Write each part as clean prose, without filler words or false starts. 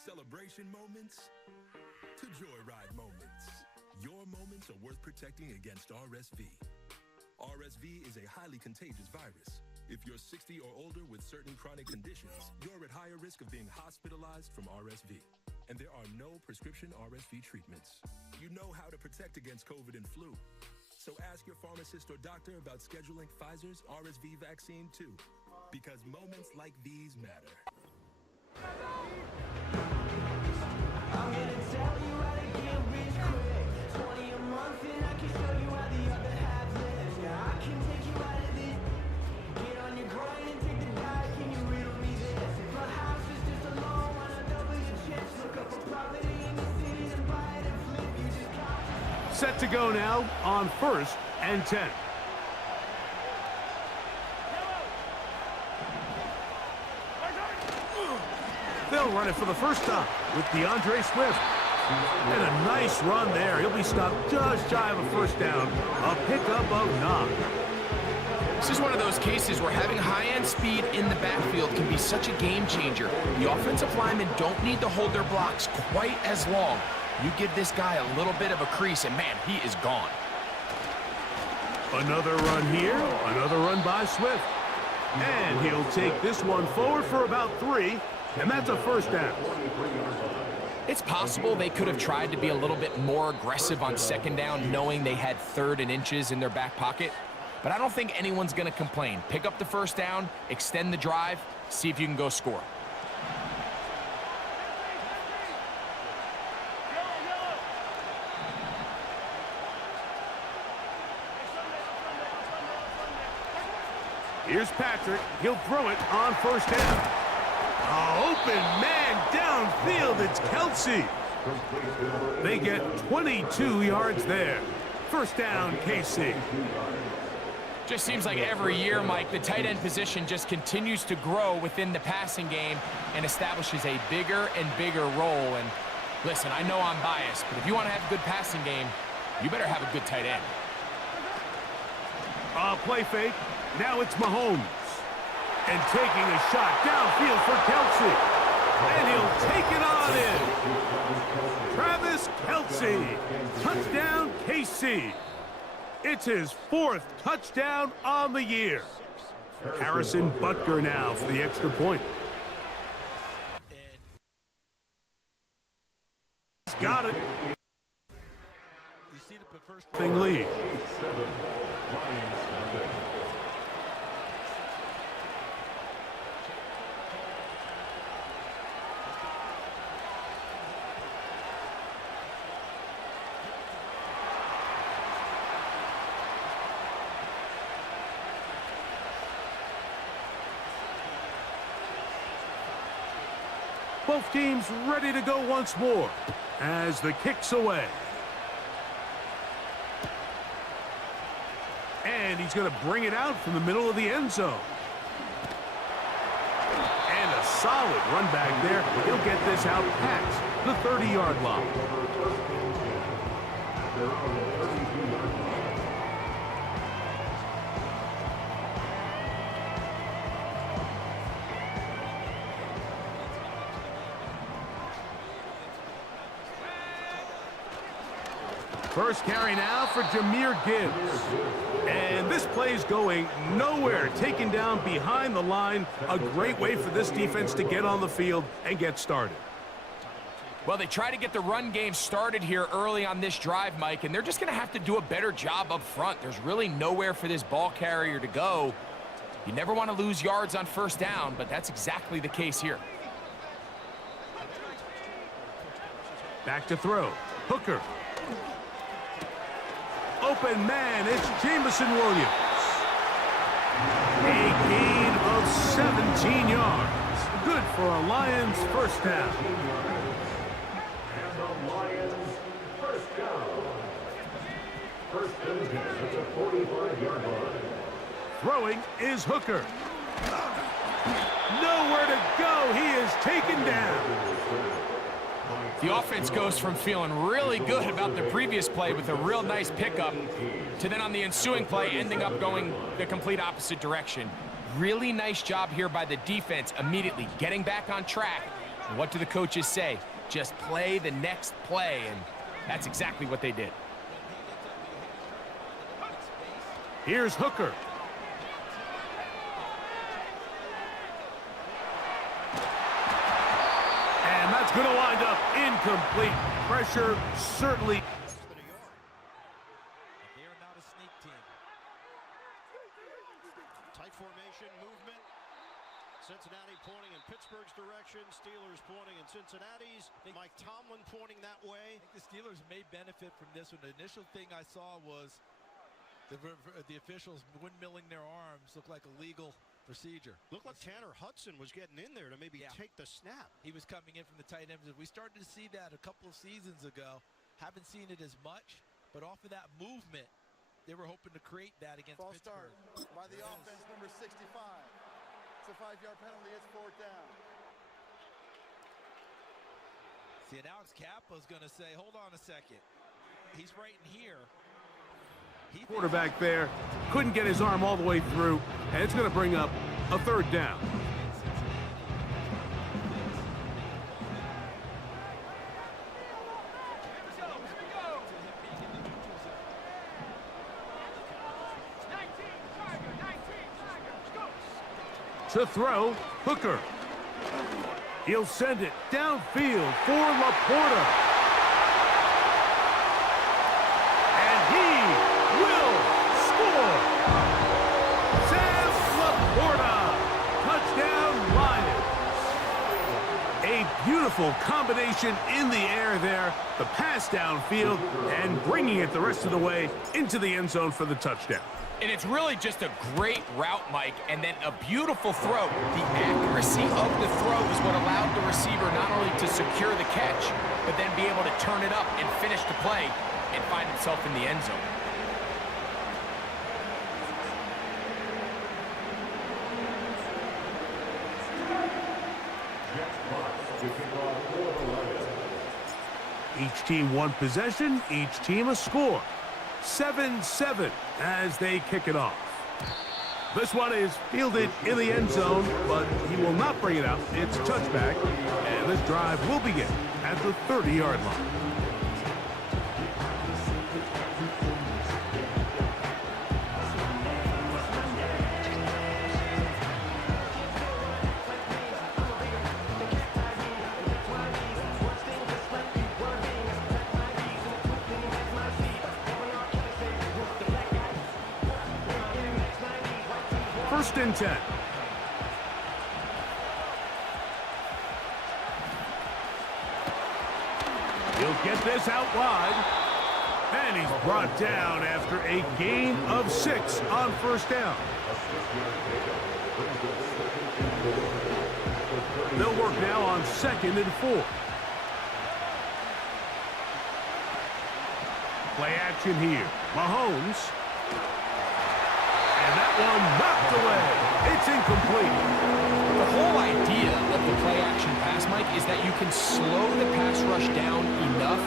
celebration moments to joyride moments, your moments are worth protecting against RSV. RSV is a highly contagious virus. If you're 60 or older with certain chronic conditions, you're at higher risk of being hospitalized from RSV. And there are no prescription RSV treatments. You know how to protect against COVID and flu. So ask your pharmacist or doctor about scheduling Pfizer's RSV vaccine too, because moments like these matter. I'm gonna tell you how to get rich quick. 20 a month and I can show you how the other half lives. Yeah, I can take you out of this. Get on your grind and take the dive. Can you riddle me this? If a house is just a loan, wanna double your chips. Look up a property in the city and buy it and flip. You just got Set to go now on 1st and 10. They'll run it for the first time with DeAndre Swift. And a nice run there. He'll be stopped just shy of a first down. A pickup of 9. This is one of those cases where having high-end speed in the backfield can be such a game changer. The offensive linemen don't need to hold their blocks quite as long. You give this guy a little bit of a crease, and man, he is gone. Another run here, another run by Swift. And he'll take this one forward for about 3, and that's a first down. It's possible they could have tried to be a little bit more aggressive on second down, knowing they had 3rd and inches in their back pocket. But I don't think anyone's going to complain. Pick up the first down, extend the drive, see if you can go score. Here's Patrick. He'll throw it on first down. Open man downfield. It's Kelsey. They get 22 yards there. First down, KC. Just seems like every year, Mike, the tight end position just continues to grow within the passing game and establishes a bigger and bigger role. And listen, I know I'm biased, but if you want to have a good passing game, you better have a good tight end. Play fake. Now it's Mahomes. And taking a shot downfield for Kelsey. And he'll take it on in. Travis Kelsey. Touchdown, KC. It's his 4th touchdown on the year. Harrison Butker now for the extra point. Got it. Thing lead. Both teams ready to go once more as the kick's away. And he's going to bring it out from the middle of the end zone. And a solid run back there. He'll get this out past the 30-yard line. First carry now for Jahmyr Gibbs. And this play's going nowhere. Taken down behind the line. A great way for this defense to get on the field and get started. Well, they try to get the run game started here early on this drive, Mike, and they're just going to have to do a better job up front. There's really nowhere for this ball carrier to go. You never want to lose yards on first down, but that's exactly the case here. Back to throw. Hooker. Open man, it's Jameson Williams. A gain of 17 yards. Good for a Lions first down. And the Lions first down. First and 10 at the 45-yard line. Throwing is Hooker. Nowhere to go. He is taken down. The offense goes from feeling really good about the previous play with a real nice pickup to then on the ensuing play ending up going the complete opposite direction. Really nice job here by the defense immediately getting back on track And what do the coaches say? Just play the next play, and that's exactly what they did. Here's Hooker. And that's going to wind up incomplete. Pressure certainly. They are not a sneak team. Tight formation, movement. Cincinnati pointing in Pittsburgh's direction. Steelers pointing in Cincinnati's. Mike Tomlin pointing that way. I think the Steelers may benefit from this one. The initial thing I saw was the officials windmilling their arms. Looked like a legal procedure. Looked like Tanner Hudson was getting in there to maybe take the snap. He was coming in from the tight end. We started to see that a couple of seasons ago. Haven't seen it as much, but off of that movement, they were hoping to create that against False Pittsburgh. start by the offense, number 65. It's a 5-yard penalty. It's 4th down. See, and Alex Capa's going to say, hold on a second. He's right in here. Quarterback there couldn't get his arm all the way through, and it's going to bring up a 3rd down. To throw, Hooker. He'll send it downfield for Laporta. Touchdown, Lions. A beautiful combination in the air there. The pass downfield and bringing it the rest of the way into the end zone for the touchdown. And it's really just a great route, Mike, and then a beautiful throw. The accuracy of the throw is what allowed the receiver not only to secure the catch, but then be able to turn it up and finish the play and find himself in the end zone. Each team one possession, each team a score. 7-7 as they kick it off. This one is fielded in the end zone, but he will not bring it out. It's touchback, and this drive will begin at the 30-yard line. First and 10. He'll get this out wide. And he's brought down after a gain of 6 on first down. They'll work now on 2nd and 4. Play action here. Mahomes. And that one knocked away. It's incomplete. The whole idea of the play-action pass, Mike, is that you can slow the pass rush down enough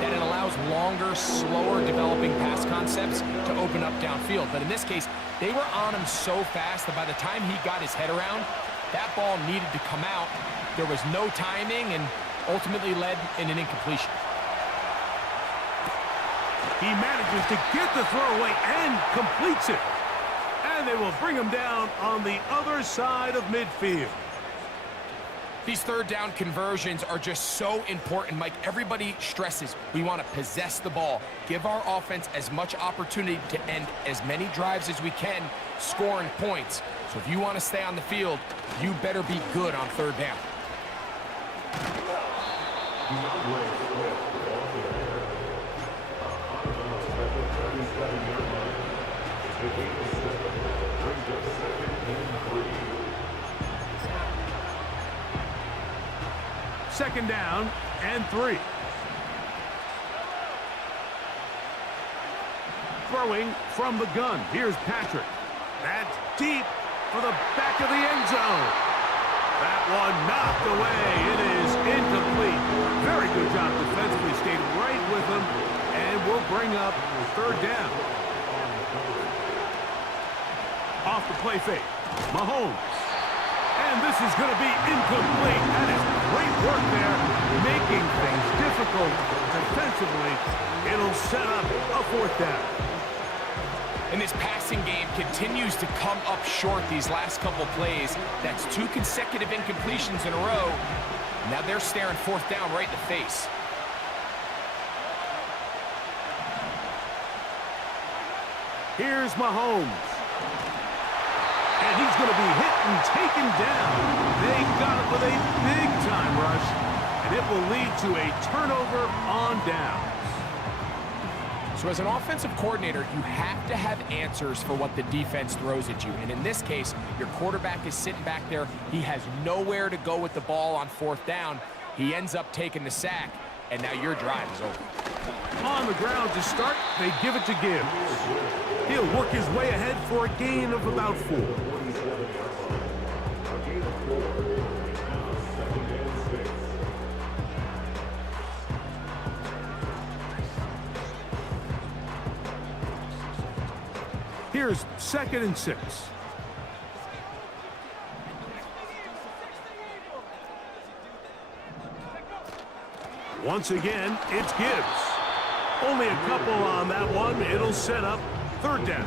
that it allows longer, slower developing pass concepts to open up downfield. But in this case, they were on him so fast that by the time he got his head around, that ball needed to come out. There was no timing and ultimately led in an incompletion. He manages to get the throw away and completes it. And they will bring him down on the other side of midfield. These 3rd down conversions are just so important, Mike. Everybody stresses we want to possess the ball, give our offense as much opportunity to end as many drives as we can, scoring points. So if you want to stay on the field, you better be good on 3rd down. Second down and 3. Throwing from the gun. Here's Patrick. That's deep for the back of the end zone. That one knocked away. It is incomplete. Very good job defensively. Stayed right with him. And we'll bring up 3rd down. Off the play fake. Mahomes. And And this is going to be incomplete. That is great work there, making things difficult defensively. It'll set up a 4th down. And this passing game continues to come up short these last couple plays. That's 2 consecutive incompletions in a row. Now they're staring 4th down right in the face. Here's Mahomes. And he's going to be hit and taken down. They got it with a big-time rush, and it will lead to a turnover on downs. So as an offensive coordinator, you have to have answers for what the defense throws at you. And in this case, your quarterback is sitting back there. He has nowhere to go with the ball on 4th down. He ends up taking the sack, and now your drive is over. On the ground to start, they give it to Gibbs. He'll work his way ahead for a gain of about 4. Here's 2nd and 6. Once again, it's Gibbs. Only a couple on that one. It'll set up 3rd down.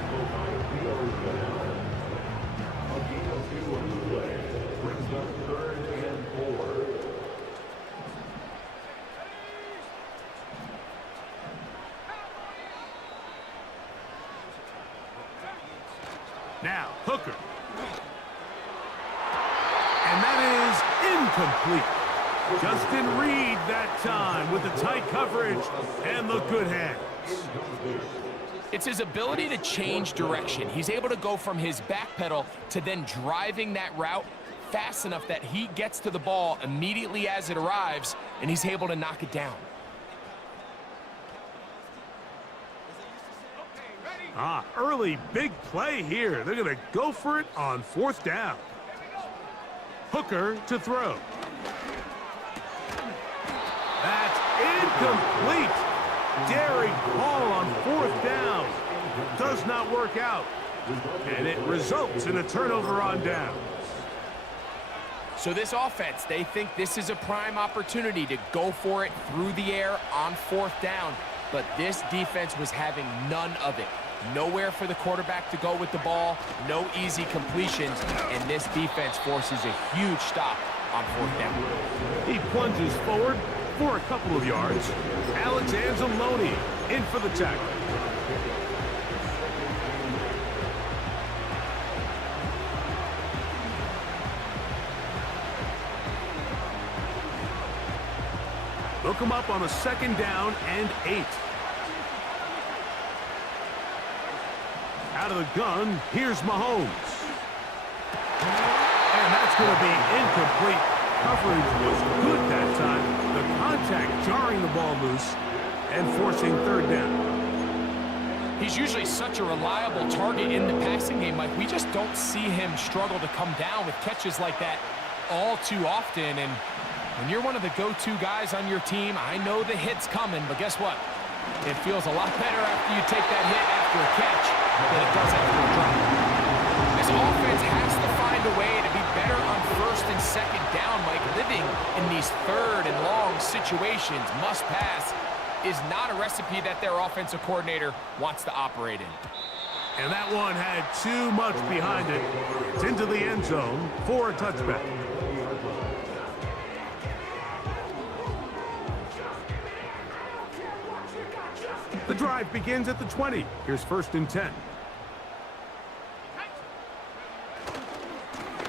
Now, Hooker. And that is incomplete. Justin Reed that time with the tight coverage and the good hands. It's his ability to change direction. He's able to go from his back pedal to then driving that route fast enough that he gets to the ball immediately as it arrives, and he's able to knock it down. Early big play here. They're going to go for it on 4th down. Hooker to throw. That's incomplete. Daring call on 4th down. Does not work out. And it results in a turnover on downs. So this offense, they think this is a prime opportunity to go for it through the air on 4th down. But this defense was having none of it. Nowhere for the quarterback to go with the ball, no easy completions, and this defense forces a huge stop on 4th down. He plunges forward for a couple of yards. Alex Anzalone in for the tackle. Look him up on a 2nd down and 8. Out of the gun, here's Mahomes. And that's going to be incomplete. Coverage was good that time. The contact jarring the ball loose and forcing 3rd down. He's usually such a reliable target in the passing game. Like, we just don't see him struggle to come down with catches like that all too often. And when you're one of the go-to guys on your team, I know the hit's coming, but guess what? It feels a lot better after you take that hit after a catch than it does after a drop. This offense has to find a way to be better on 1st and 2nd down, Mike. Living in these 3rd and long situations, must pass, is not a recipe that their offensive coordinator wants to operate in. And that one had too much behind it. It's into the end zone for a touchback. The drive begins at the 20. Here's 1st and 10.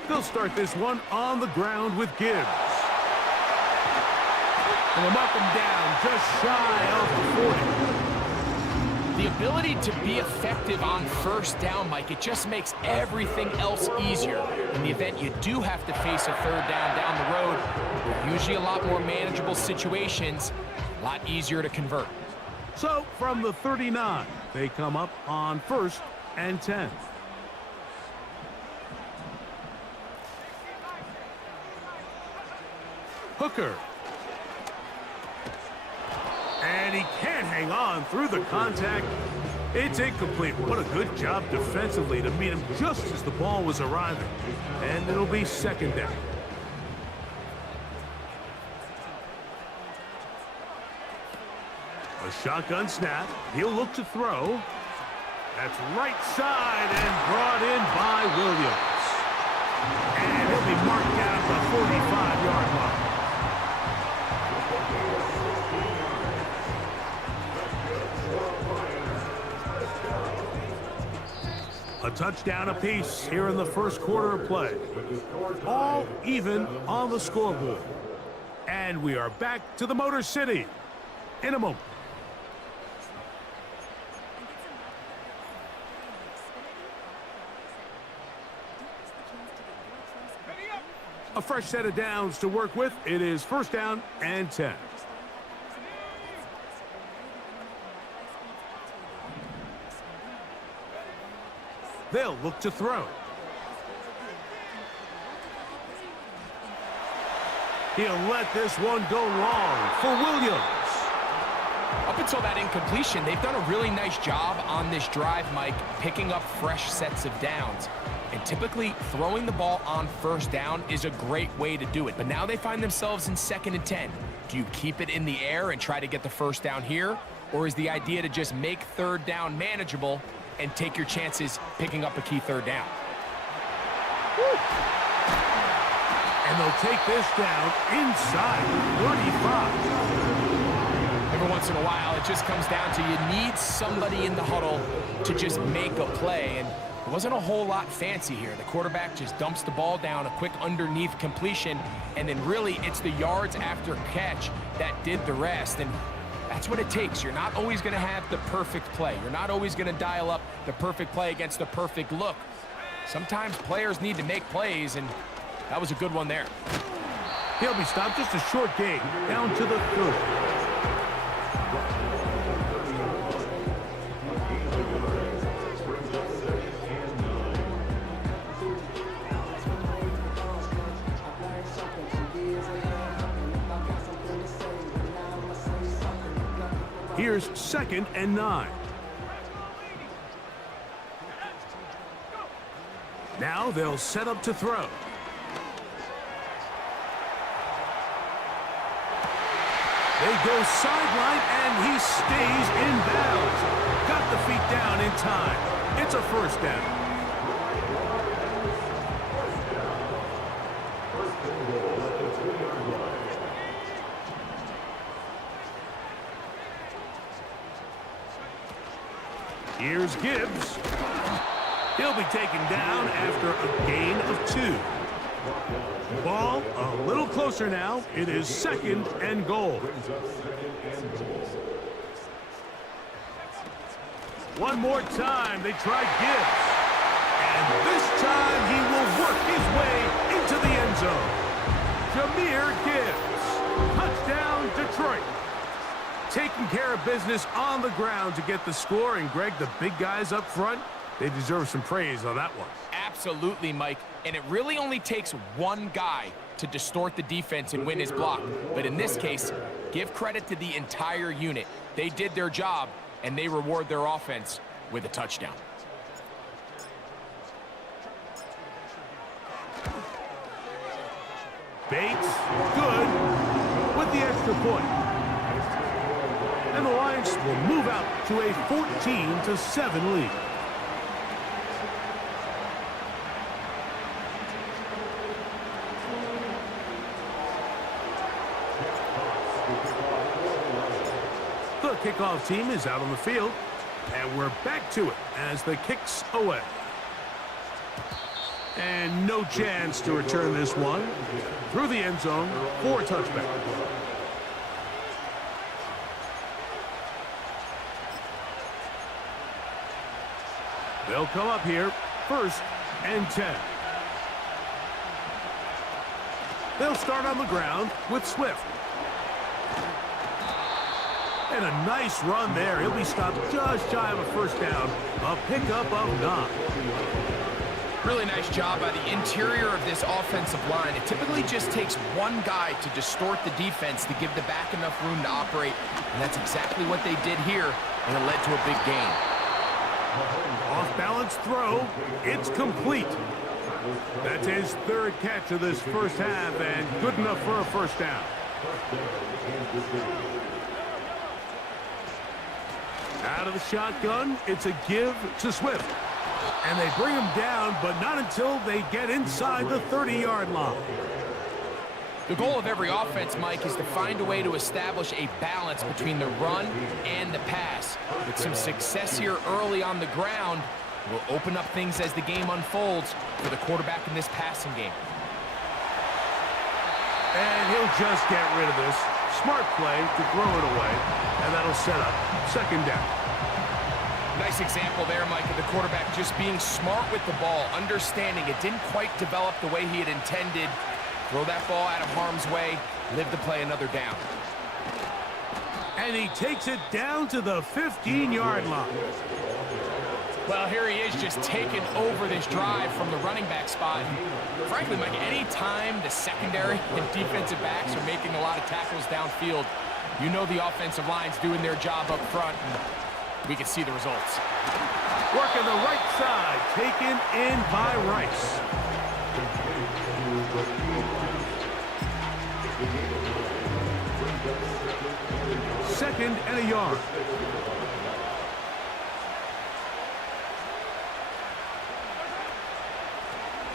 They'll start this one on the ground with Gibbs. And they'll mark him down just shy of the 40. The ability to be effective on 1st down, Mike, it just makes everything else easier. In the event you do have to face a 3rd down the road, they're usually a lot more manageable situations, a lot easier to convert. So, from the 39, they come up on 1st and 10. Hooker. And he can't hang on through the contact. It's incomplete. What a good job defensively to meet him just as the ball was arriving. And it'll be second down. A shotgun snap. He'll look to throw. That's right side and brought in by Williams. And he'll be marked down at the 45-yard line. A touchdown apiece here in the first quarter of play. All even on the scoreboard. And we are back to the Motor City in a moment. A fresh set of downs to work with. It is first down and 10. They'll look to throw. He'll let this one go long for Williams. Up until that incompletion, they've done a really nice job on this drive, Mike, picking up fresh sets of downs. And typically, throwing the ball on first down is a great way to do it. But now they find themselves in 2nd and 10. Do you keep it in the air and try to get the first down here? Or is the idea to just make third down manageable and take your chances picking up a key third down? Woo. And they'll take this down inside 35. Every once in a while, it just comes down to you need somebody in the huddle to just make a play. And it wasn't a whole lot fancy here. The quarterback just dumps the ball down, a quick underneath completion, and then really it's the yards after catch that did the rest. And that's what it takes. You're not always going to have the perfect play. You're not always going to dial up the perfect play against the perfect look. Sometimes players need to make plays, and that was a good one there. He'll be stopped, just a short gain, down to the 30. Here's 2nd and 9. Now they'll set up to throw. They go sideline, and he stays in bounds. Got the feet down in time. It's a first down. Here's Gibbs. He'll be taken down after a gain of 2. Ball a little closer now. It is 2nd and goal. One more time, they try Gibbs. And this time he will work his way into the end zone. Jahmyr Gibbs. Touchdown, Detroit. Taking care of business on the ground to get the score. And, Greg, the big guys up front, they deserve some praise on that one. Absolutely, Mike. And it really only takes one guy to distort the defense and win his block. But in this case, give credit to the entire unit. They did their job, and they reward their offense with a touchdown. Bates, good, with the extra point. And the Lions will move out to a 14-7 lead. The kickoff team is out on the field, and we're back to it as the kick's away. And no chance to return this one through the end zone for a touchback. They'll come up here, 1st and 10. They'll start on the ground with Swift. And a nice run there. He'll be stopped just shy of a first down. A pickup of 9. Really nice job by the interior of this offensive line. It typically just takes one guy to distort the defense to give the back enough room to operate. And that's exactly what they did here, and it led to a big gain. Off-balance throw. It's complete. That's his third catch of this first half, and good enough for a first down. Out of the shotgun, it's a give to Swift. And they bring him down, but not until they get inside the 30-yard line. The goal of every offense, Mike, is to find a way to establish a balance between the run and the pass. With some success here early on the ground, will open up things as the game unfolds for the quarterback in this passing game. And he'll just get rid of this. Smart play to throw it away, and that'll set up second down. Nice example there, Mike, of the quarterback just being smart with the ball, understanding it didn't quite develop the way he had intended. Throw that ball out of harm's way, live to play another down. And he takes it down to the 15-yard line. Well, here he is just taking over this drive from the running back spot. Frankly, Mike, any time the secondary and defensive backs are making a lot of tackles downfield, you know the offensive line's doing their job up front, and we can see the results. Working the right side, taken in by Rice. Second and a yard.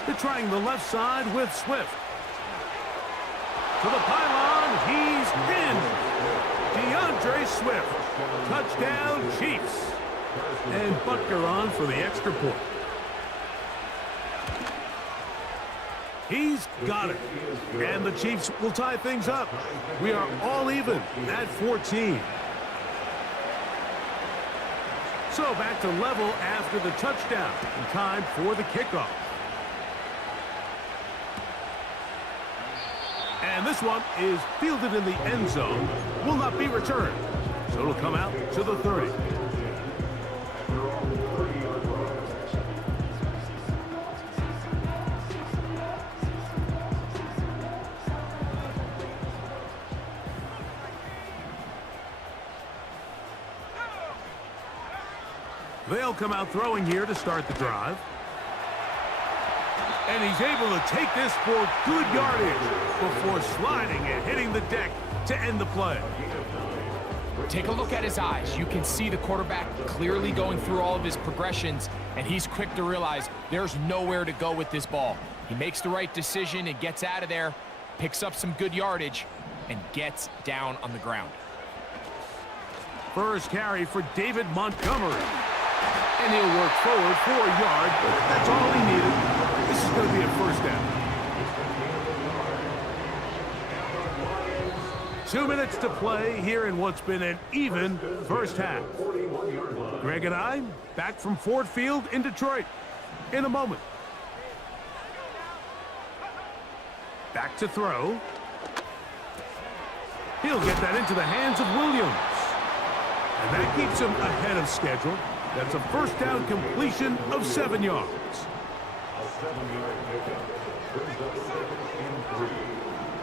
They're trying the left side with Swift. To the pylon, he's in. DeAndre Swift. Touchdown, Chiefs. And Butker on for the extra point. He's got it. And the Chiefs will tie things up. We are all even at 14. So back to level after the touchdown. In time for the kickoff. And this one is fielded in the end zone. Will not be returned. So it'll come out to the 30. They'll come out throwing here to start the drive. And he's able to take this for good yardage before sliding and hitting the deck to end the play. Take a look at his eyes. You can see the quarterback clearly going through all of his progressions, and he's quick to realize there's nowhere to go with this ball. He makes the right decision and gets out of there, picks up some good yardage, and gets down on the ground. First carry for David Montgomery. And he'll work forward for a yard, but that's all he needed. This is going to be a first down. 2 minutes to play here in what's been an even first half. Greg and I back from Ford Field in Detroit in a moment. Back to throw. He'll get that into the hands of Williams. And that keeps him ahead of schedule. That's a first down completion of 7 yards. A 7-yard pickup brings up 2nd and 3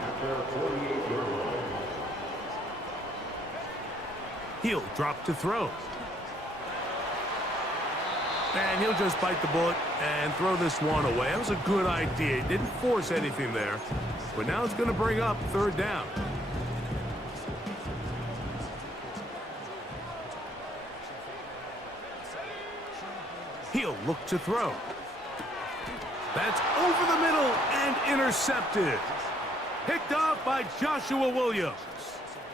at their 48-yard line. He'll drop to throw. And he'll just bite the bullet and throw this one away. That was a good idea. He didn't force anything there. But now it's going to bring up third down. He'll look to throw. That's over the middle and intercepted. Picked off by Joshua Williams.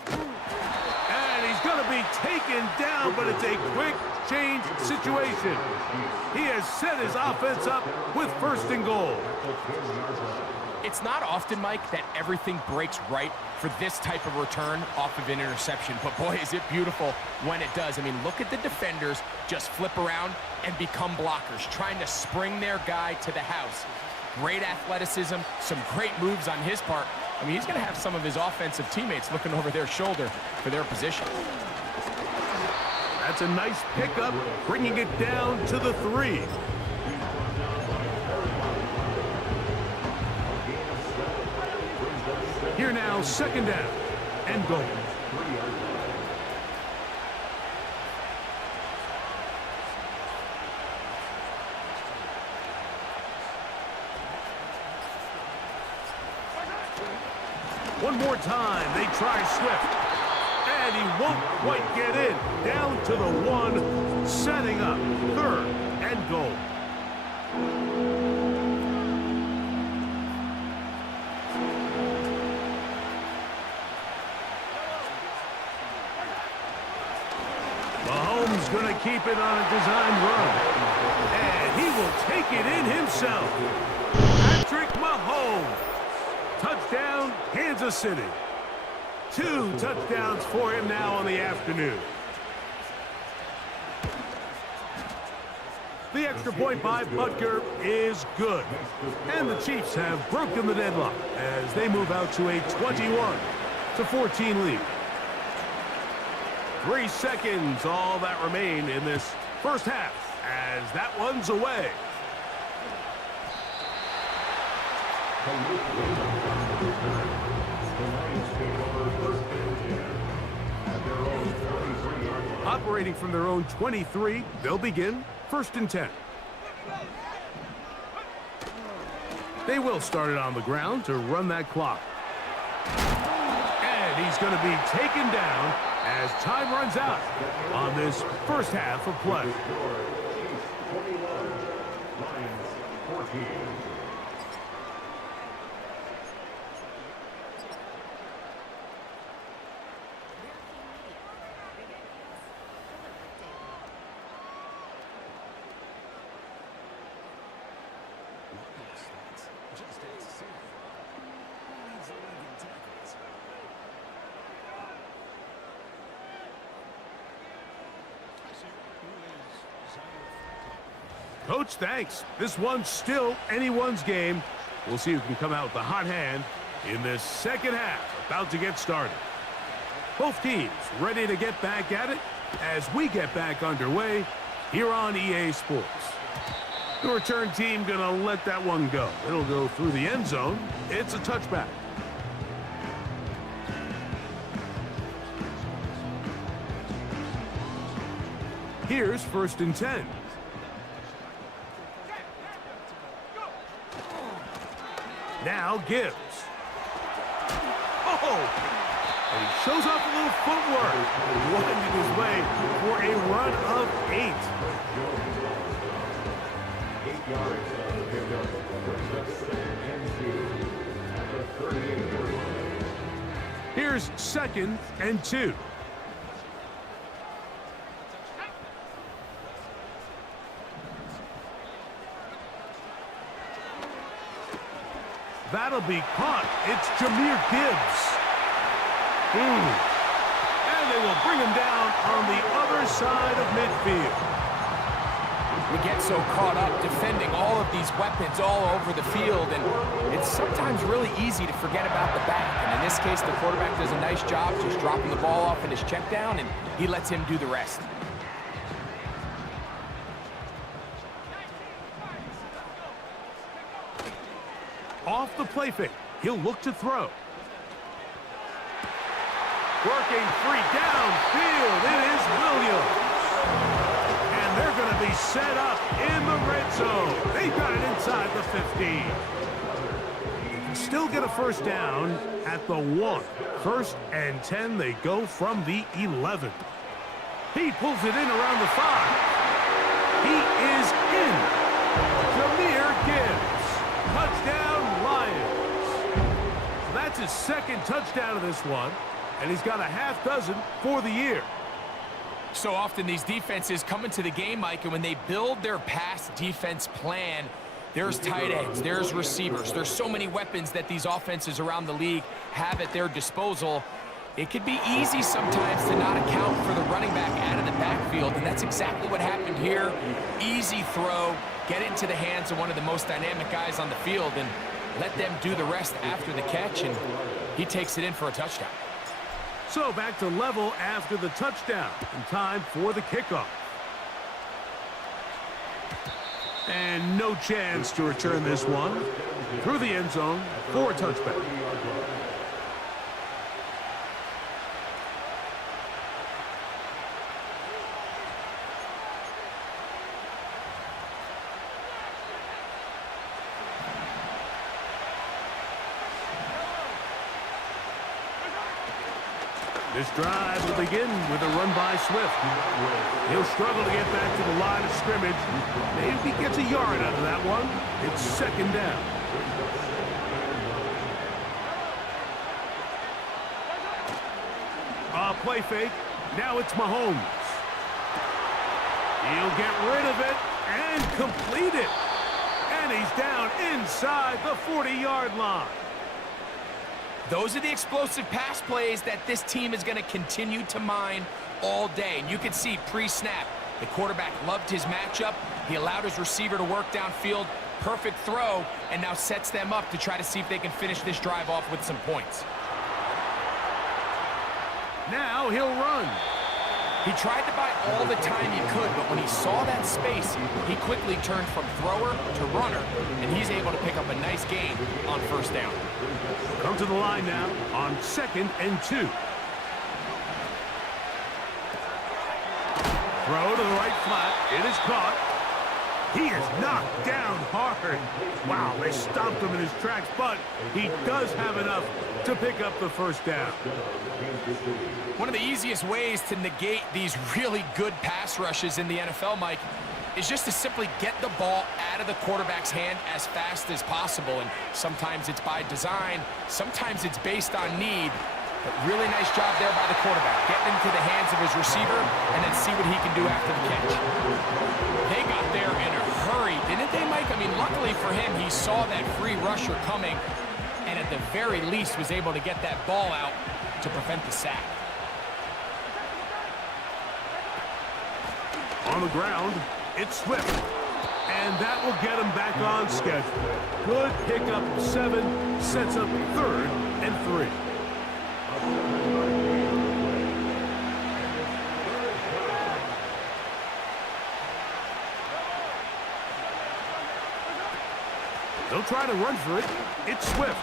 And he's going to be taken down, but it's a quick change situation. He has set his offense up with first and goal. It's not often, Mike, that everything breaks right for this type of return off of an interception. But boy, is it beautiful when it does. I mean, look at the defenders just flip around and become blockers, trying to spring their guy to the house. Great athleticism, some great moves on his part. I mean, he's going to have some of his offensive teammates looking over their shoulder for their position. That's a nice pickup, bringing it down to the 3. Here now, second down and goal. One more time, they try Swift. And he won't quite get in. Down to the 1, setting up 3rd and goal. Mahomes going to keep it on a designed run. And he will take it in himself. Patrick Mahomes. Touchdown, Kansas City. 2 touchdowns for him now on the afternoon. The extra point by Butker is good. And the Chiefs have broken the deadlock as they move out to a 21-14 lead. 3 seconds, all that remain in this first half as that one's away. Operating from their own 23, they'll begin 1st and 10. They will start it on the ground to run that clock. And he's going to be taken down as time runs out on this first half of play. Coach, thanks. This one's still anyone's game. We'll see who can come out with the hot hand in this second half. About to get started. Both teams ready to get back at it as we get back underway here on EA Sports. The return team going to let that one go. It'll go through the end zone. It's a touchback. Here's 1st and 10. Now Gibbs. Oh! And he shows off a little footwork. Winding his way for a run of 8. 8 yards picked up for 7 and 2. Here's 2nd and 2. That'll be caught. It's Jahmyr Gibbs. And they will bring him down on the other side of midfield. We get so caught up defending all of these weapons all over the field, and it's sometimes really easy to forget about the back. And in this case, the quarterback does a nice job just dropping the ball off in his check down, and he lets him do the rest. Off the play fake, he'll look to throw. Working free downfield, it is Williams. And they're going to be set up in the red zone. They've got it inside the 15. You can still get a first down at the 1. 1st and 10, they go from the 11. He pulls it in around the 5. He is in. Jahmyr Gibbs. Touchdown, Lions. So that's his 2nd touchdown of this one, and he's got a half dozen for the year. So often these defenses come into the game, Mike, and when they build their pass defense plan, there's tight ends, there's receivers, there's so many weapons that these offenses around the league have at their disposal. It could be easy sometimes to not account for the running back out of the backfield, and that's exactly what happened here. Easy throw, get it into the hands of one of the most dynamic guys on the field, and let them do the rest after the catch, and he takes it in for a touchdown. So back to level after the touchdown, and time for the kickoff. And no chance to return this one through the end zone for a touchback. This drive will begin with a run by Swift. He'll struggle to get back to the line of scrimmage. Maybe he gets a yard out of that one. It's second down. Play fake. Now it's Mahomes. He'll get rid of it and complete it. And he's down inside the 40-yard line. Those are the explosive pass plays that this team is going to continue to mine all day. And you can see pre-snap, the quarterback loved his matchup. He allowed his receiver to work downfield. Perfect throw, and now sets them up to try to see if they can finish this drive off with some points. Now he'll run. He tried to buy all the time he could, but when he saw that space, he quickly turned from thrower to runner, and he's able to pick up a nice gain on first down. Come to the line now on 2nd and 2. Throw to the right flat. It is caught. He is knocked down hard. Wow, they stopped him in his tracks, but he does have enough to pick up the first down. One of the easiest ways to negate these really good pass rushes in the NFL, Mike, is just to simply get the ball out of the quarterback's hand as fast as possible. And sometimes it's by design, sometimes it's based on need. But really nice job there by the quarterback, getting into the hands of his receiver and then see what he can do after the catch. They got there in a hurry, didn't they, Mike? I mean, luckily for him, he saw that free rusher coming and at the very least was able to get that ball out to prevent the sack. On the ground, it's Swift. And that will get him back on schedule. Good pickup, 7, sets up 3rd and 3. They'll try to run for it. It's Swift.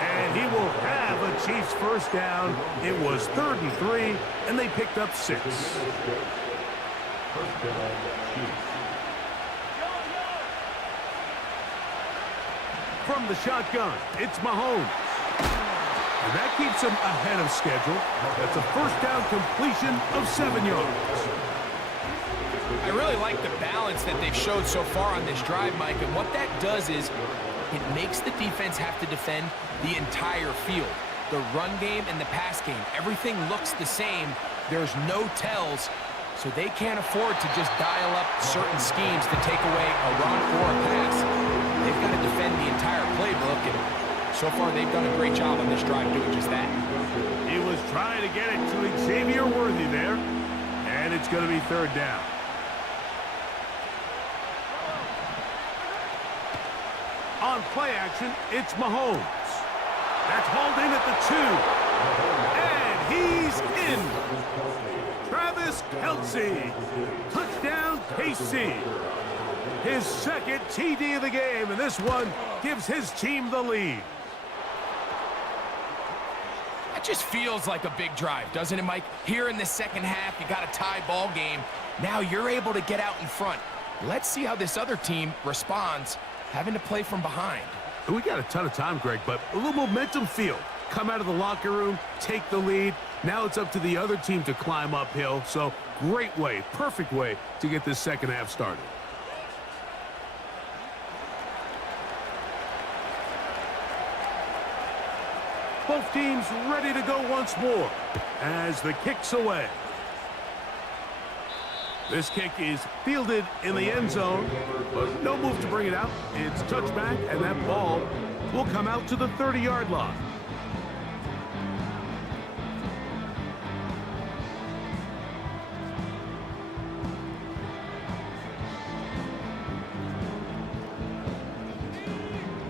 And he will have a Chiefs first down. It was 3rd and 3, and they picked up 6. From the shotgun, it's Mahomes. And that keeps him ahead of schedule. That's a first down completion of 7 yards. I really like the balance that they've showed so far on this drive, Mike, and what that does is it makes the defense have to defend the entire field. The run game and the pass game, everything looks the same. There's no tells, so they can't afford to just dial up certain schemes to take away a run or a pass. They've got to defend the entire playbook, and so far they've done a great job on this drive doing just that. He was trying to get it to Xavier Worthy there, and it's going to be 3rd down. On play action, it's Mahomes. That's hauled in at the 2. And he's in. Travis Kelce. Touchdown, KC. His 2nd TD of the game, and this one gives his team the lead. That just feels like a big drive, doesn't it, Mike? Here in the second half, you got a tie ball game. Now you're able to get out in front. Let's see how this other team responds, having to play from behind. We got a ton of time, Greg, but a little momentum field. Come out of the locker room, take the lead. Now it's up to the other team to climb uphill. So great way, perfect way to get this second half started. Both teams ready to go once more as the kick's away. This kick is fielded in the end zone, but no move to bring it out. It's touchback, and that ball will come out to the 30-yard line.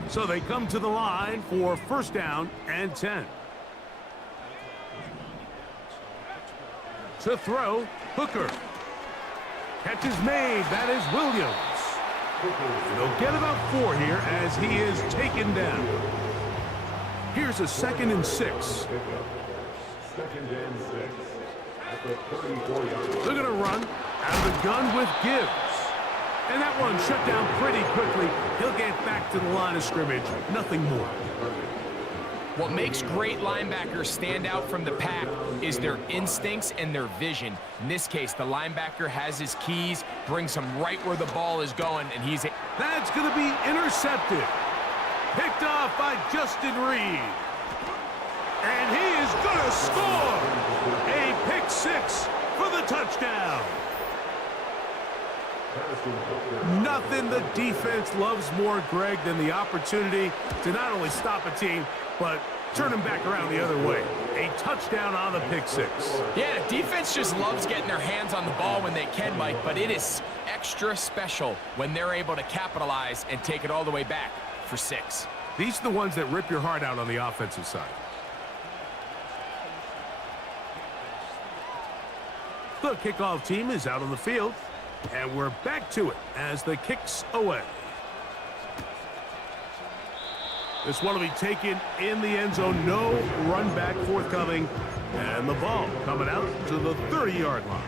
So they come to the line for first down and 10. To throw, Hooker. Catch is made. That is Williams. They'll get about 4 here as he is taken down. Here's a 2nd and 6. They're going to run out of the gun with Gibbs. And that one shut down pretty quickly. He'll get back to the line of scrimmage. Nothing more. What makes great linebackers stand out from the pack is their instincts and their vision. In this case, the linebacker has his keys, brings him right where the ball is going, and he's... That's going to be intercepted. Picked off by Justin Reed. And he is going to score! A pick six for the touchdown. Nothing the defense loves more, Greg, than the opportunity to not only stop a team, but turn them back around the other way. A touchdown on the pick six. Yeah, the defense just loves getting their hands on the ball when they can, Mike, but it is extra special when they're able to capitalize and take it all the way back for 6. These are the ones that rip your heart out on the offensive side. The kickoff team is out on the field, and we're back to it as the kick's away. This one will be taken in the end zone. No run back forthcoming. And the ball coming out to the 30-yard line.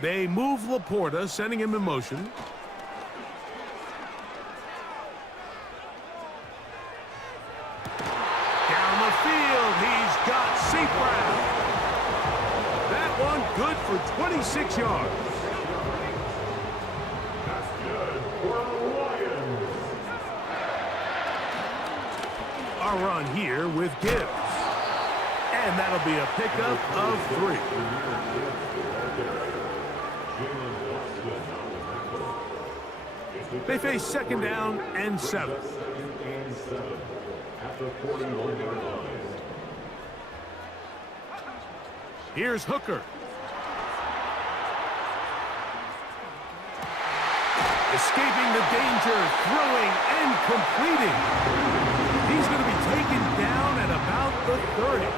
They move Laporta, sending him in motion. He's got St. Brown. That one good for 26 yards. That's good for the Lions. A run here with Gibbs. And that'll be a pickup of 3. They face second down and 7. Here's Hooker. Escaping the danger, throwing and completing. He's going to be taken down at about the 30.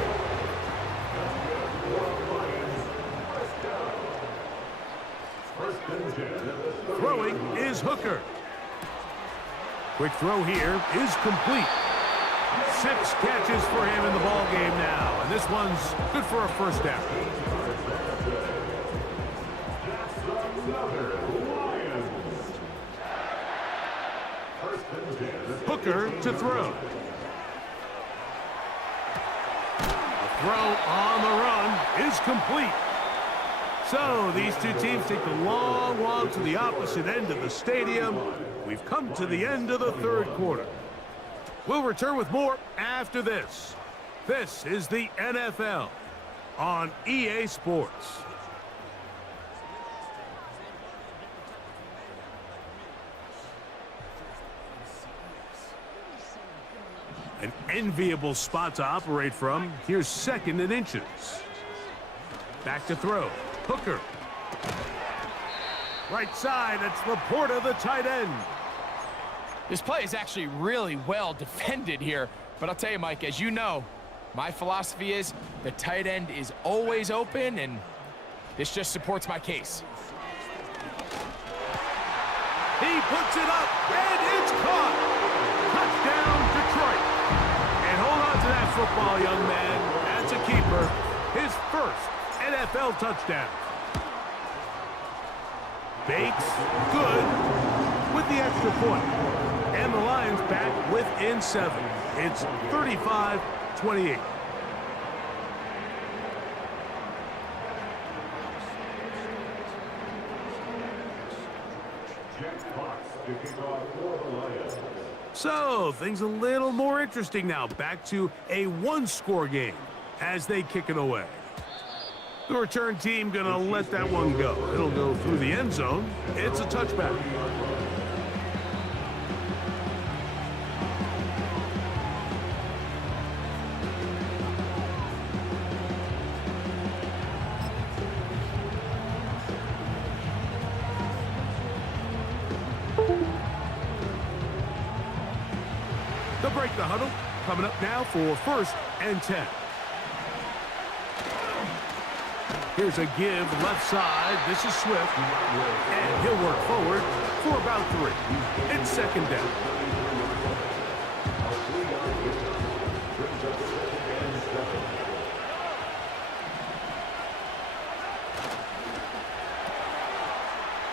Throwing is Hooker. Quick throw here is complete. 6 catches for him in the ball game now, and this one's good for a first down. Hooker to throw. A throw on the run is complete. So these two teams take the long walk to the opposite end of the stadium. We've come to the end of the third quarter. We'll return with more after this. This is the NFL on EA Sports. An enviable spot to operate from. Here's second and inches. Back to throw. Hooker. Right side, it's Laporta, the tight end. This play is actually really well defended here. But I'll tell you, Mike, as you know, my philosophy is the tight end is always open, and this just supports my case. He puts it up, and it's caught. Touchdown, Detroit. And hold on to that football, young man. That's a keeper. His first NFL touchdown. Bates, good, with the extra point. And the Lions back within 7. It's 35-28. So, things a little more interesting now. Back to a one-score game as they kick it away. The return team going to let that one go. It'll go through the end zone. It's a touchback. They'll break the huddle. Coming up now for 1st and 10. Here's a give left side. This is Swift. And he'll work forward for about 3. It's second down.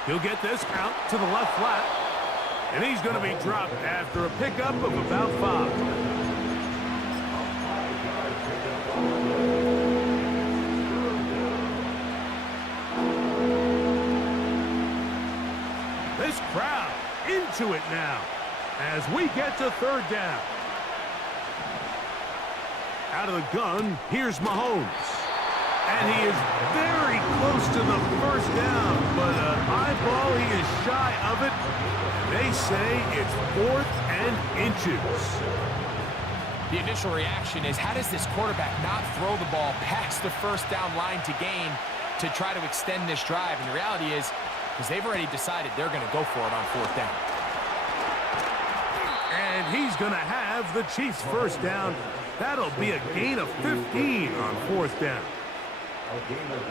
He'll get this out to the left flat. And he's going to be dropped after a pickup of about 5. This crowd into it now as we get to 3rd down. Out of the gun, here's Mahomes. And he is very close to the 1st down, but an eyeball, he is shy of it. They say it's 4th and inches. The initial reaction is, how does this quarterback not throw the ball past the 1st down line to gain to try to extend this drive? And the reality is, because they've already decided they're going to go for it on 4th down. And he's going to have the Chiefs' 1st down. That'll be a gain of 15 on 4th down.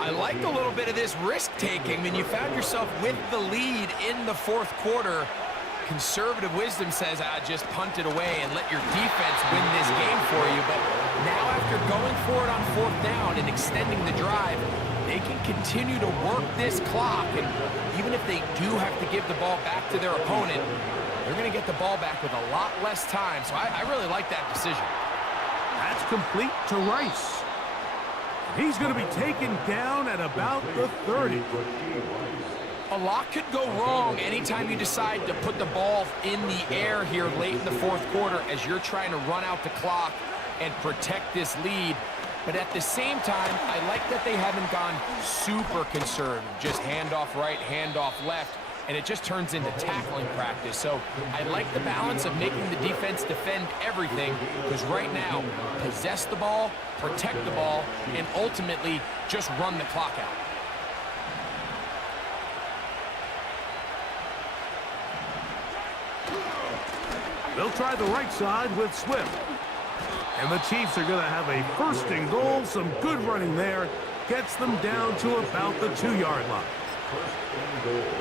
I liked a little bit of this risk-taking. When you found yourself with the lead in the 4th quarter, conservative wisdom says, just punt it away and let your defense win this game for you. But now after going for it on 4th down and extending the drive, they can continue to work this clock. And even if they do have to give the ball back to their opponent, they're going to get the ball back with a lot less time. So I really like that decision. That's complete to Rice. He's going to be taken down at about the 30. A lot could go wrong anytime you decide to put the ball in the air here late in the 4th quarter as you're trying to run out the clock and protect this lead. But at the same time, I like that they haven't gone super conservative, just handoff right, handoff left, and it just turns into tackling practice. So I like the balance of making the defense defend everything, because right now, possess the ball, protect the ball, and ultimately just run the clock out. They'll try the right side with Swift. And the Chiefs are going to have a 1st and goal. Some good running there. Gets them down to about the 2-yard line.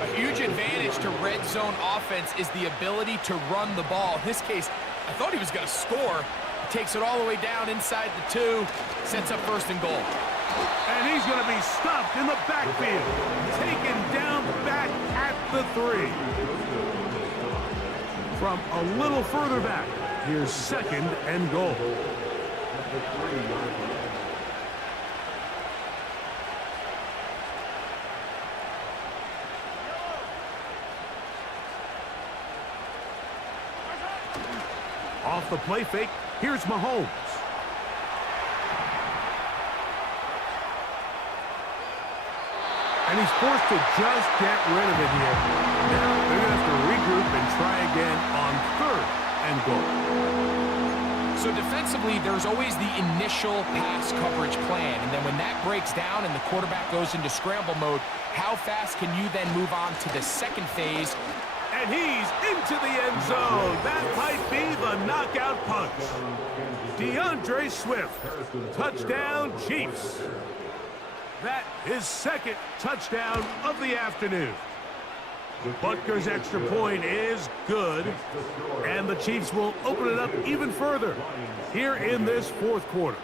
A huge advantage to red zone offense is the ability to run the ball. In this case, I thought he was going to score. He takes it all the way down inside the 2, sets up 1st and goal. And he's going to be stopped in the backfield. Taken down back at the 3. From a little further back, here's 2nd and goal. Off the play fake, here's Mahomes. And he's forced to just get rid of it here. Now they're going to have to regroup and try again on 3rd and goal. So defensively, there's always the initial pass coverage plan. And then when that breaks down and the quarterback goes into scramble mode, how fast can you then move on to the 2nd phase? And he's into the end zone. That might be the knockout punch. DeAndre Swift. Touchdown, Chiefs. That is 2nd touchdown of the afternoon. Butker's extra point is good. And the Chiefs will open it up even further here in this 4th quarter.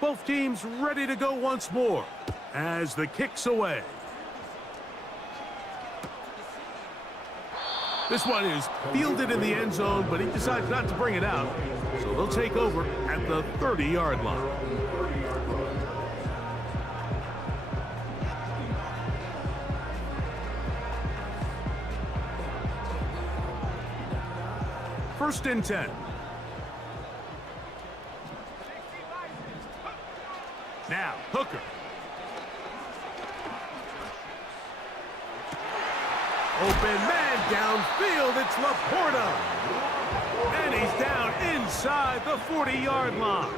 Both teams ready to go once more as the kick's away. This one is fielded in the end zone, but he decides not to bring it out. So they'll take over at the 30-yard line. First and 10. Now, Hooker. Open man downfield. It's Laporta. And he's down inside the 40-yard line.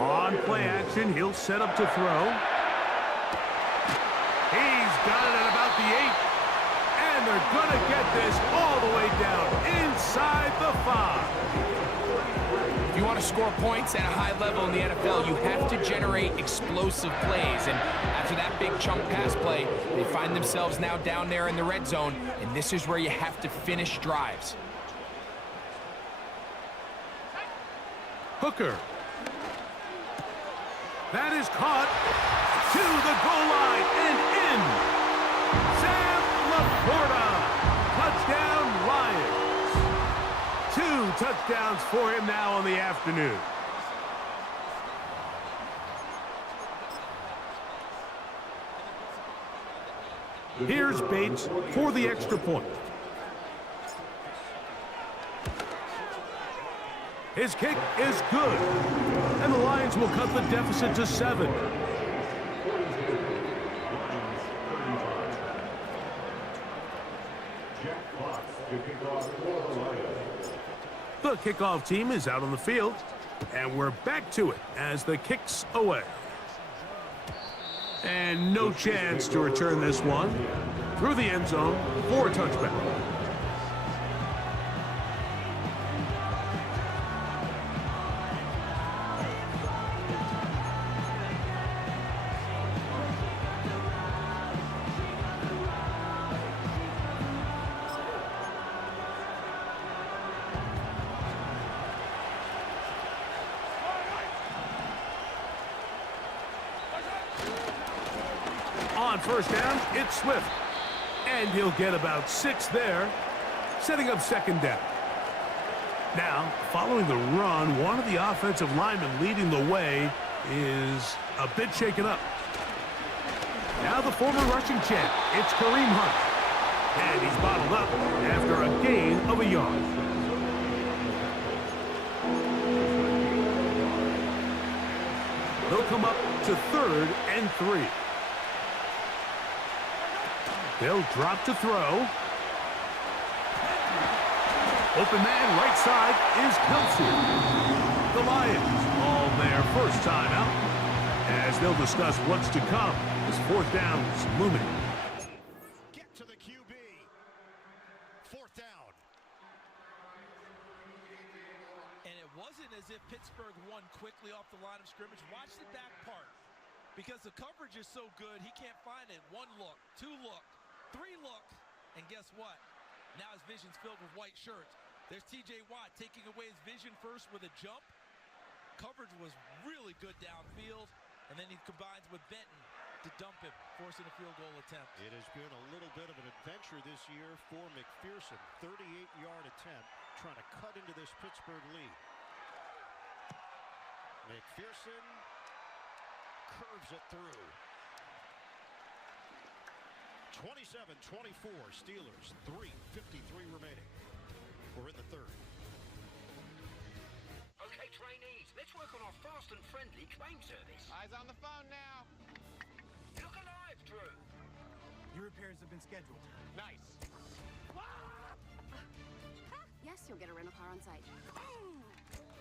On play action, he'll set up to throw. He's got it at about the 8. And they're going to get this all the way down inside the want to score points at a high level in the NFL, you have to generate explosive plays. And after that big chunk pass play, they find themselves now down there in the red zone, and this is where you have to finish drives. Hooker. That is caught to the goal line and in. Sam Laporta. Touchdown, Lions. 2 touchdowns for him now on the afternoon. Here's Bates for the extra point. His kick is good, and the Lions will cut the deficit to 7. The kickoff team is out on the field, and we're back to it as the kick's away. And no chance to return this one through the end zone for a touchback. On first down, it's Swift. And he'll get about 6 there, setting up second down. Now, following the run, one of the offensive linemen leading the way is a bit shaken up. Now the former rushing champ, it's Kareem Hunt. And he's bottled up after a gain of a yard. They'll come up to 3rd and 3. They'll drop to throw. Open man, right side is Kelsey. The Lions all their first time out as they'll discuss what's to come as 4th down is looming. Get to the QB. 4th down. And it wasn't as if Pittsburgh won quickly off the line of scrimmage. Watch the back part. Because the coverage is so good, he can't find it. 1 look, 2 look, 3 look, and guess what? Now his vision's filled with white shirts. There's TJ Watt taking away his vision first with a jump. Coverage was really good downfield, and then he combines with Benton to dump him, forcing a field goal attempt. It has been a little bit of an adventure this year for McPherson. 38-yard attempt, trying to cut into this Pittsburgh lead. McPherson curves it through. 27-24, Steelers, 3:53 remaining. We're in the 3rd. Okay, trainees, let's work on our fast and friendly claim service. Eyes on the phone now. Look alive, Drew. Your repairs have been scheduled. Nice. Yes, you'll get a rental car on site.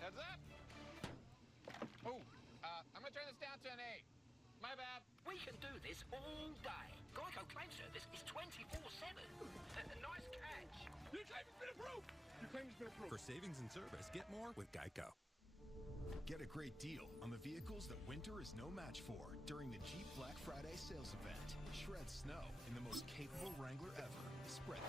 Heads up. Oh, I'm gonna turn this down to an 8. My bad. We can do this all day. Geico claim service is 24/7. Nice catch. Your claim has been approved. Your claim has been approved. For savings and service, get more with Geico. Get a great deal on the vehicles that winter is no match for during the Jeep Black Friday sales event. Shred snow in the most capable Wrangler ever. Spread.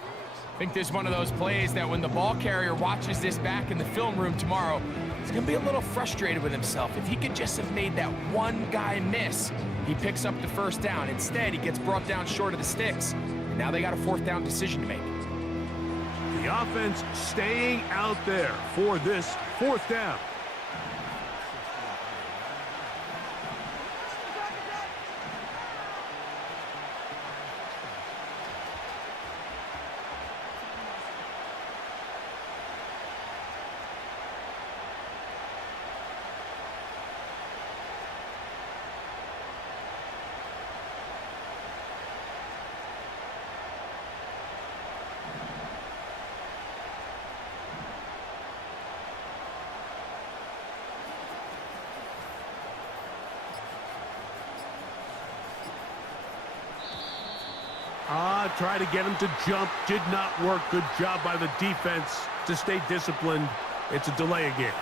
I think this is one of those plays that when the ball carrier watches this back in the film room tomorrow, he's going to be a little frustrated with himself. If he could just have made that one guy miss, he picks up the 1st down. Instead, he gets brought down short of the sticks. And now they got a 4th down decision to make. The offense staying out there for this 4th down. Try to get him to jump. Did not work. Good job by the defense to stay disciplined. It's a delay again.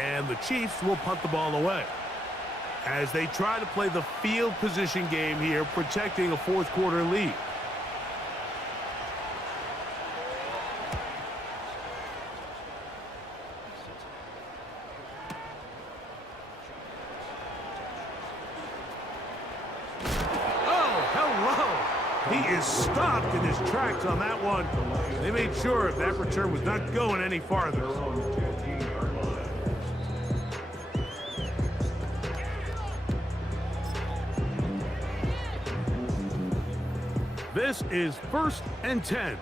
and the Chiefs will punt the ball away. As they try to play the field position game here, protecting a fourth-quarter lead. He is stopped in his tracks on that one. They made sure that return was not going any farther. This is 1st and 10.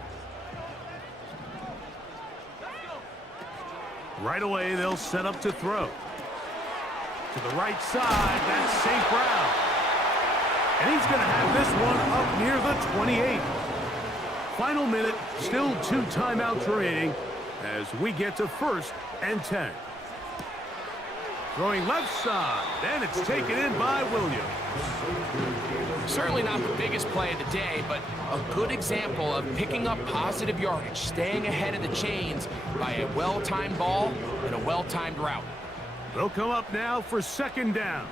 Right away, they'll set up to throw. To the right side, that's St. Brown. And he's going to have this one up near the 28. Final minute, still 2 timeouts remaining as we get to 1st and 10. Throwing left side, and it's taken in by Williams. Certainly not the biggest play of the day, but a good example of picking up positive yardage, staying ahead of the chains by a well-timed ball and a well-timed route. They'll come up now for 2nd down.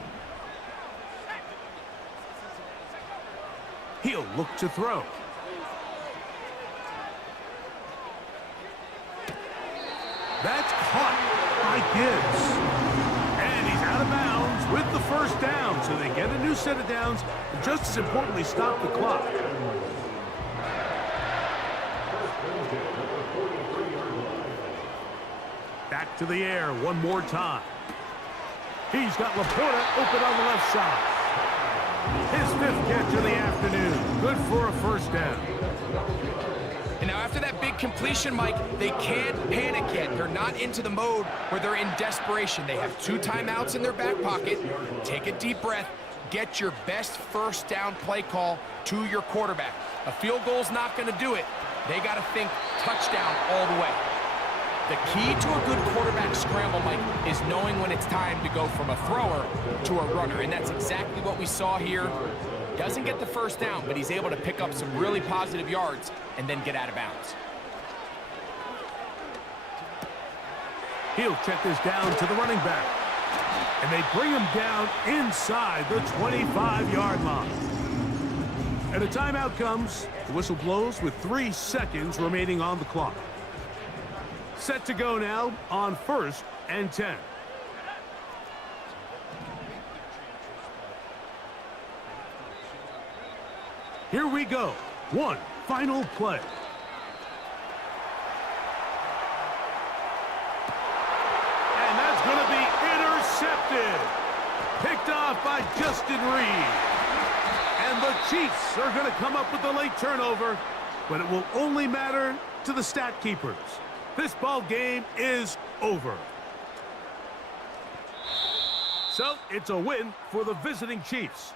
He'll look to throw. That's caught by Gibbs. And he's out of bounds with the 1st down, so they get a new set of downs, and just as importantly, stop the clock. Back to the air one more time. He's got Laporta open on the left side. His 5th catch of the afternoon. Good for a 1st down. And now after that big completion, Mike, they can't panic yet. They're not into the mode where they're in desperation. They have 2 timeouts in their back pocket. Take a deep breath. Get your best 1st down play call to your quarterback. A field goal's not going to do it. They got to think touchdown all the way. The key to a good quarterback scramble, Mike, is knowing when it's time to go from a thrower to a runner. And that's exactly what we saw here. Doesn't get the 1st down, but he's able to pick up some really positive yards and then get out of bounds. He'll check this down to the running back. And they bring him down inside the 25-yard line. And a timeout comes. The whistle blows with 3 seconds remaining on the clock. Set to go now on 1st and 10. Here we go. One final play. And that's going to be intercepted. Picked off by Justin Reed. And the Chiefs are going to come up with a late turnover, but it will only matter to the stat keepers. This ball game is over. So it's a win for the visiting Chiefs.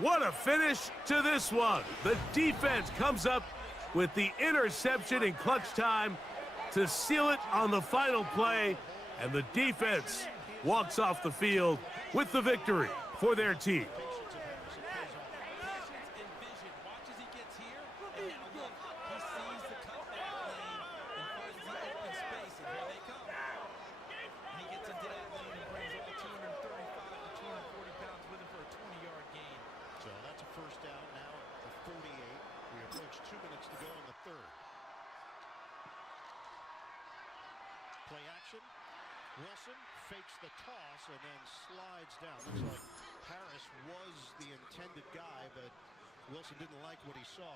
What a finish to this one. The defense comes up with the interception in clutch time to seal it on the final play, and the defense walks off the field with the victory for their team. Play action. Wilson fakes the toss and then slides down. Looks like Harris was the intended guy, but Wilson didn't like what he saw.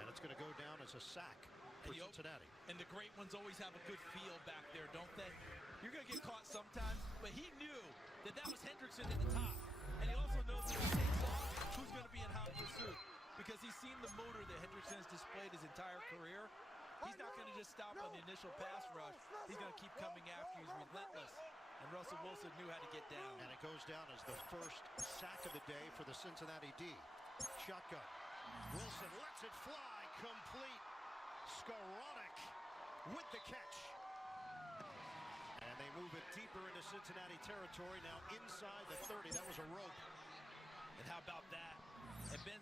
And it's going to go down as a sack for Cincinnati. And the great ones always have a good feel back there, don't they? You're going to get caught sometimes, but he knew that that was Hendrickson at the top. And he also knows that he takes off, who's going to be in hot pursuit. Because he's seen the motor that Hendrickson has displayed his entire career. He's not going to just stop on the initial pass rush. He's going to keep coming after you. He's relentless. And Russell Wilson knew how to get down. And it goes down as the 1st sack of the day for the Cincinnati D. Shotgun. Wilson lets it fly. Complete. Skoranek with the catch. And they move it deeper into Cincinnati territory. Now inside the 30. That was a rope. And how about that? And Ben